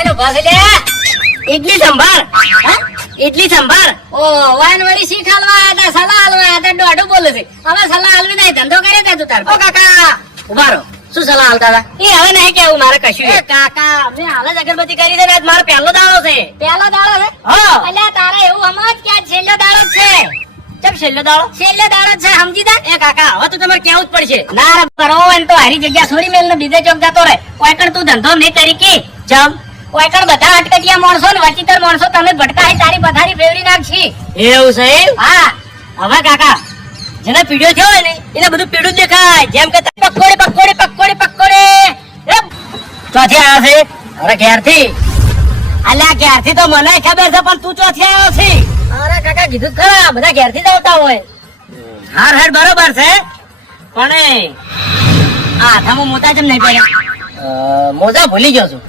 એનો ભાગ લે ઇડલી સંભાર ઇડલી સંભાર ઓ વાન વળી શીખાલવા હતા સલાહ આલવા હતા દોઢું બોલે છે હવે સલાહ આલવી નહીં ધંધો કરે તે તું તાર ઓ કાકા ઉભા રહો શું સલાહ આલતા હતા એ હવે નહીં કેવું મારે કશું એ કાકા મે હાલ જ અગરબત્તી કરી દે આજ મારો પહેલો દાડો છે પહેલો દાડો છે હા અલ્યા તારે એવું સમજ કે આજ છેલ્લો દાડો છે ચમ છેલ્લો દાડો છે સમજી જા એ કાકા હવે તો તમારે કેવું જ પડશે ના કરો એમ તો હારી જગ્યા છોડી મેલ ને બીજે ચોક જતો રહે ઓયકણ તું ધંધો નહીં કરી કે જમ ઓયકણ બધા અટકટિયા માણસો ને વચિતર માણસો તમે ભટકાઈ તારી પથારી ફેવરી નાખશી એવું છે હા હવે કાકા જેને પીડ્યો થયો હોય ને એને બધું પીડું દેખાય જેમ કે પકોડે પકોડે પકોડે પકોડે ચોથી આવ્યો છે અરે ઘેરથી અલ્યા ઘેરથી તો મને ખબર છે પણ તું ચોથી આવ્યો છે અરે કાકા કીધું ખરા બધા ઘેરથી જ આવતા હોય હાર હાર બરોબર છે પણ હાથામાં મોજા જેમ નહીં પડ્યા મોજા ભૂલી ગયો છું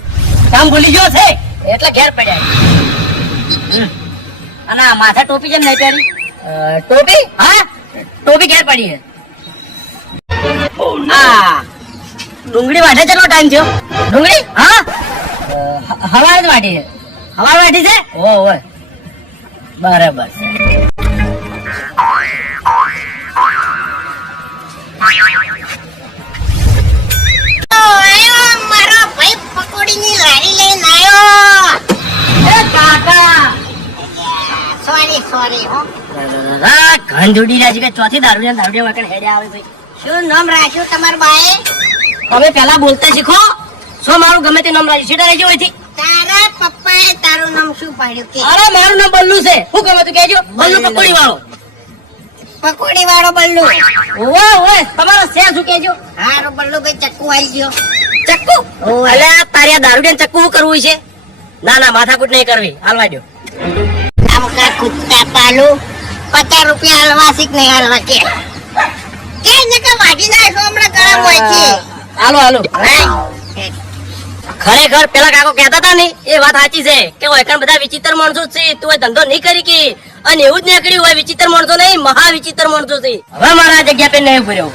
કામ ભૂલી ગયો છે એટલે ઘેર પડ્યા અને માથા ટોપી જેમ નહીં પહેરી ટોપી હા ટોપી ઘેર પડી છે હા ડુંગળી વાટે કેટલો ટાઈમ થયો ડુંગળી હા હવાર જ વાટી છે હવાર વાટી છે ઓ બરાબર ચોથી દારૂ હેડે આવે છે શું નામ રાખ્યું તમારા બાએ તમે પેલા બોલતા શીખો શું મારું ગમે તે નામ રાખ્યું છે રહેજો અહીંથી તારા પપ્પાએ તારું નામ શું પાડ્યું કે અરે મારું નામ બલ્લુ છે શું ગમે તું કહેજો બલ્લુ પકોડી વાળો બલ્લુ ઓય તમારો છે શું કહેજો હારો બલ્લુ ભાઈ ચક્કુ આવી ગયો ચક્કુ અલે તારી આ દારૂ ચક્કુ શું કરવું છે ના માથાકૂટ નહીં કરવી હાલવા દો કુત્તા પાલુ 50 રૂપિયા હાલવા શીખ નહીં હાલવા કે વાટી નાખો હમણાં ગરમ હોય છે હાલો ખરેખર પેલા કાકો કહેતા હતા ને એ વાત સાચી છે કે ઓયકણ બધા વિચિત્ર માણસો છે તું ધંધો નહીં કરી કે અને એવું જ નીકળ્યું હોય વિચિત્ર માણસો નહીં મહા વિચિત્ર માણસો છે હવે મારા જગ્યા પે નહીં ભર્યો